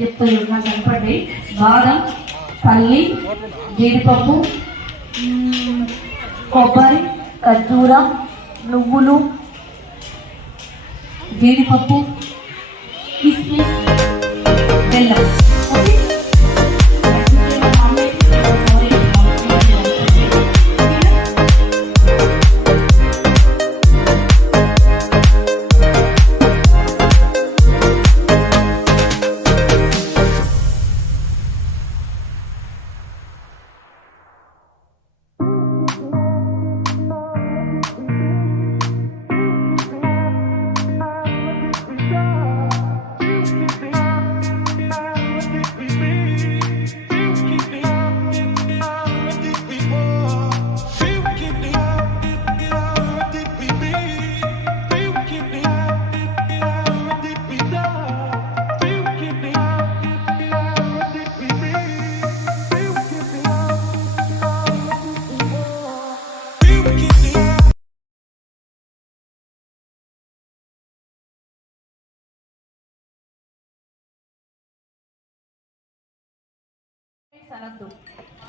చెప్తాను నాకు కనపడి బాదం, పల్లి, జీడిపప్పు, కొబ్బరి, ఖర్జూర, నువ్వులు, జీడిపప్పు, కిస్మిస్, బెల్లం.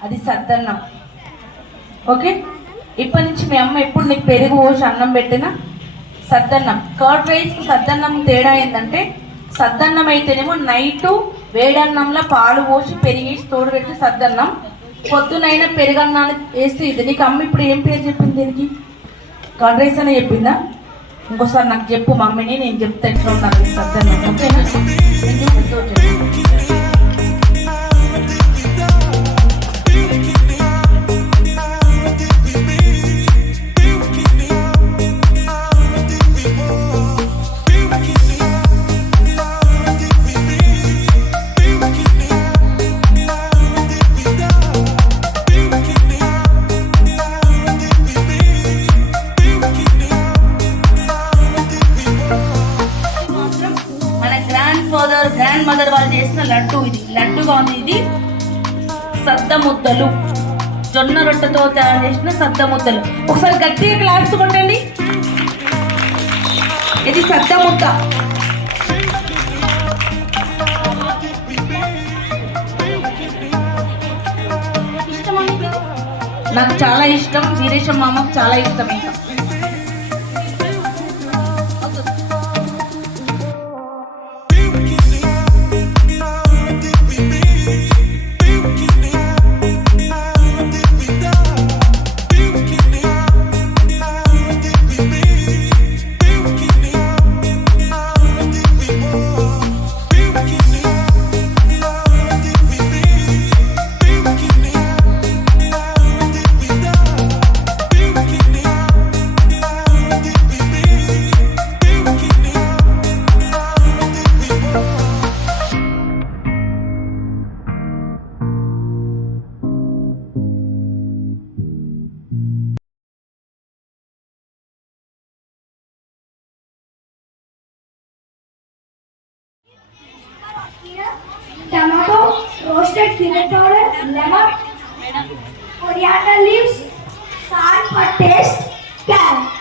అది సద్దన్నం. ఓకే, ఇప్పటి నుంచి మీ అమ్మ ఎప్పుడు నీకు పెరుగు పోసి అన్నం పెట్టినా సద్దన్నం. కర్డ్ రైస్కి సద్దన్నం తేడా ఏంటంటే, సద్దన్నం అయితేనేమో నైటు వేడన్నంలో పాలు పోసి పెరిగేసి తోడు పెడితే సద్దన్నం, పొద్దునైనా పెరుగన్నాన్ని వేస్తే ఇది. నీకు అమ్మ ఇప్పుడు ఏం పేరు చెప్పింది దీనికి? కర్డ్ రైస్ అనే చెప్పిందా? ఇంకోసారి నాకు చెప్పు మమ్మీని, నేను చెప్తే ఎట్లా ఉన్నాను సద్దన్నం. ఓకేనా? గ్రాండ్ మదర్ వాళ్ళు చేసిన లడ్డు. ఇది లడ్డుగా ఉంది. ఇది సద్ద ముద్దలు, జొన్న రొట్టెతో తయారు చేసిన సద్ద ముద్దలు. ఒకసారి గట్టిగా క్లాప్స్ కొట్టండి. ఇది సద్ద ముద్ద. నాకు చాలా ఇష్టం, వీరేశం మామకు చాలా ఇష్టం. ఇంకా tomato, roasted peanut powder, lemon, coriander leaves, salt for taste, carrot.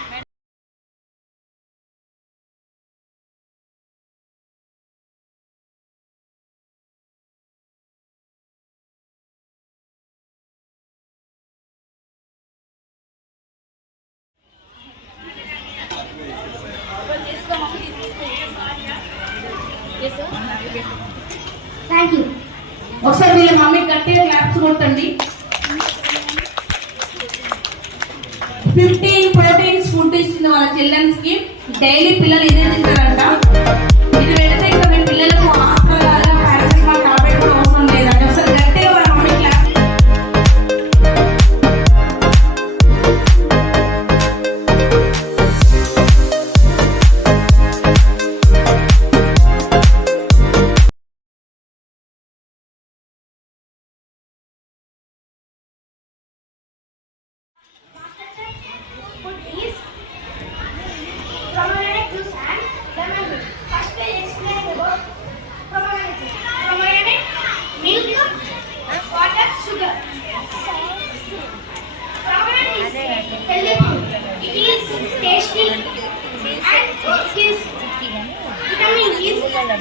Thank you. ఒకసారి వీళ్ళ మమ్మీ గట్టిగా క్లాప్స్ కొట్టండి. 15 ప్రోటీన్స్ ఫుడ్ ఇస్తుంది వాళ్ళ చిల్డ్రన్స్ కి. డైలీ పిల్లలు ఇదే తింటారంట. ఇది పెడితే ఇంకా మీ పిల్లలకు పారాసిటమాల్ టాబ్లెట్ కూడా అవసరం లేదంట. ఒకసారి గట్టిగా వాళ్ళ మమ్మీ క్లాప్స్.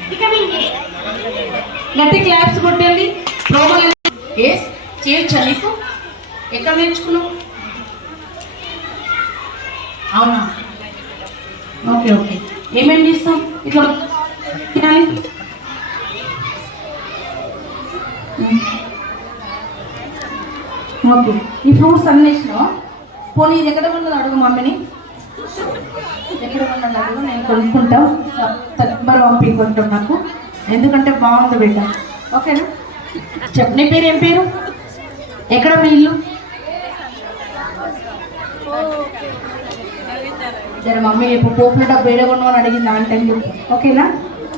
Vitamin A. గట్టి క్లాప్స్ కొట్టండి. ప్రోమో ఎస్ చేయొచ్చా నీకు? ఎక్కడ నేర్చుకున్నావు? అవునా, ఓకే ఓకే. ఏమేమి చేస్తాం ఇట్లా తినాలి? ఓకే. ఈ ఫ్రూట్స్ అన్నీ వేసినావా? పోనీ ఇది ఎక్కడ ఉన్నది అడుగు మమ్మీని. ఎక్కడ ఉన్నది అడుగు, నేను కొనుక్కుంటా. నెంబర్ పంపించుకుంటాం నాకు, ఎందుకంటే బాగుంది బిడ్డ. ఓకేనా? చెప్పు, నీ పేరు ఏం పేరు? ఎక్కడ మీ ఇల్లు? సరే మమ్మీ ఇప్పుడు పోపుల డబ్బు ఏడగొన్నావు అని అడిగింది అంటే చెప్పు. ఓకేనా?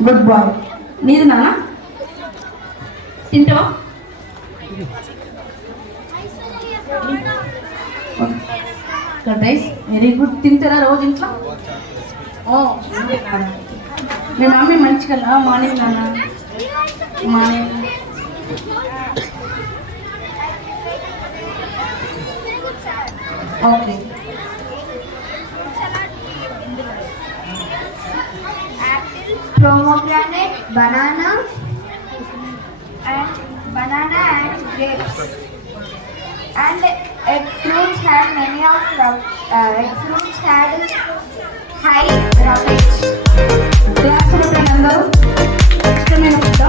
Good boy. నీది నాన్న? తింటావా? Rice very good. తింటారా రోజు ఇంట్లో? ఓ మీ మమ్మీ మంచిగా మార్నింగ్ నాన్న morning. Okay. Pomegranate, banana and grapes. And egg fruits had many of egg fruits had high rubbish. Class రూపాయలు అందరూ ఇష్టమైన food.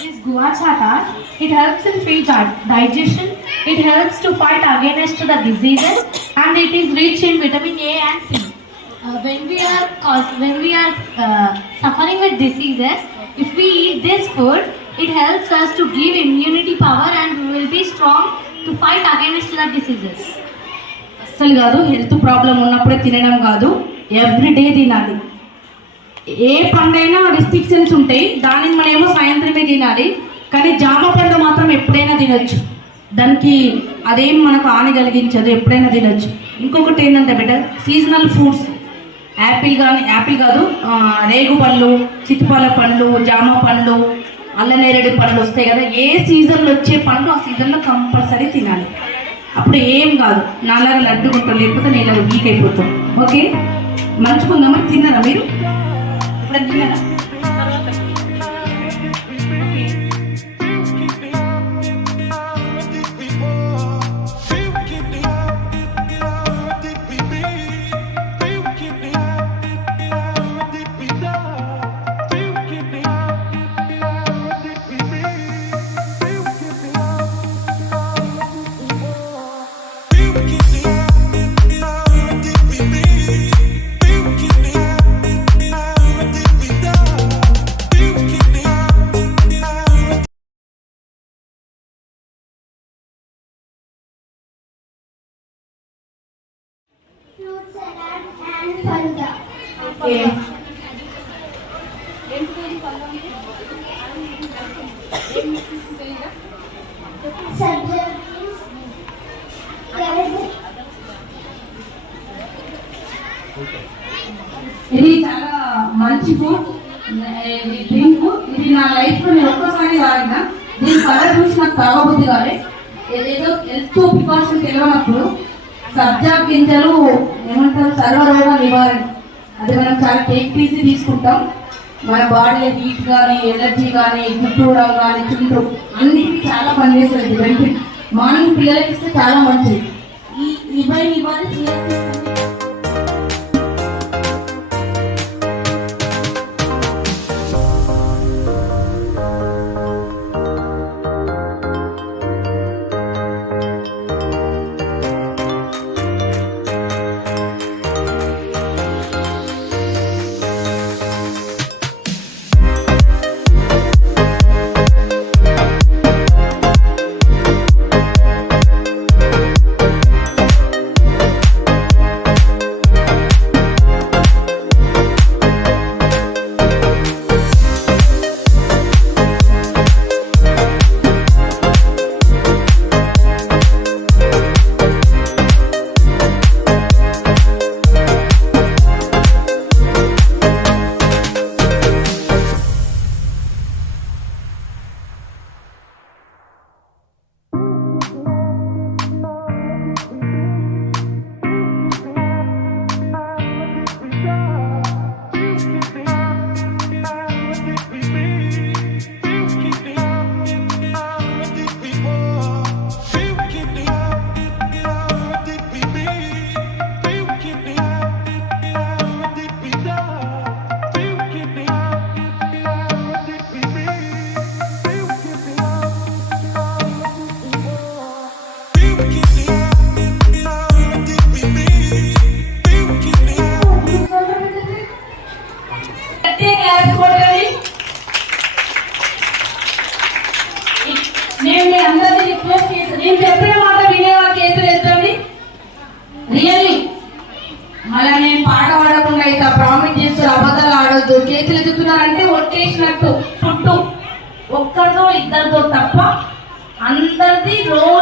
This guava chata, it helps in free digestion, it helps to fight against the diseases, and it is rich in vitamin A and C. When we are suffering with diseases, if we eat this food, it helps us to give immunity power and we will be strong to fight against the diseases. అస్సలు కాదు, health problem ఉన్నప్పుడే తినడం కాదు, ఎవ్రీడే తినాలి. ఏ పండైనా రిస్ట్రిక్షన్స్ ఉంటాయి, దానిని మనమేమో సాయంత్రమే తినాలి. కానీ జామ పండు మాత్రం ఎప్పుడైనా తినొచ్చు, దానికి అదేం మనకు హాని కలిగించదు, ఎప్పుడైనా తినొచ్చు. ఇంకొకటి ఏంటంటే బిడ్డ, సీజనల్ ఫ్రూట్స్, యాపిల్ కాదు, రేగు పళ్ళు, చిత్తుపాల పండ్లు, జామ పండ్లు, అల్లనేరేడు పండ్లు వస్తాయి కదా, ఏ సీజన్లో వచ్చే పండ్లు ఆ సీజన్లో కంపల్సరీ తినాలి. అప్పుడు ఏం కాదు, నాలాగా లడ్డుకుంటాం, లేకపోతే నేను వీక్ అయిపోతాం. ఓకే, మంచుకుందామని తిన్నారా మీరు? ఇప్పుడు తిన్నారా? Fruit salad and falda. Okay. Sabja beans, carrot. ఇది చాలా మంచి ఫుడ్, ఇది డ్రింక్. ఇది నా లైఫ్లో నేను ఒక్కసారి తాగిన, దీని కలర్ చూసి నాకు తాగబుద్ధి కాలే. ఏదేదో హెల్త్ ప్రికాషన్ తెలియనప్పుడు సబ్జా గింజలు ఏమంటారు, సర్వరోగ నివారణ, అది మనం చాలా టేక్ తీసి తీసుకుంటాం. మన బాడీలో హీట్ కానీ, ఎలర్జీ కానీ, జుట్టు కానీ, చుండ్రు అన్నిటికీ చాలా పనిచేస్తుంది. బెనిఫిట్ మార్నింగ్ పిల్లలకి ఇస్తే చాలా మంచిది. ఈ బైని ఇవ్వాలి సీఎస్. నేను మీ అందరినీ రిక్వెస్ట్ చేస్తాను, నేను చెప్పిన మాట వినేవాళ్ళు చేతులు ఎత్తండి. రియల్లీ మళ్ళీ నేను పాట పాడకుండా అయితే ప్రామిస్ చేస్తారు, అబద్ధాలు ఆడొద్దు. చేతులు ఎత్తుతున్నారంటే ఒట్టేసినట్టు పుట్టు. ఒక్కరితో ఇద్దరితో తప్ప అందరిది రోజు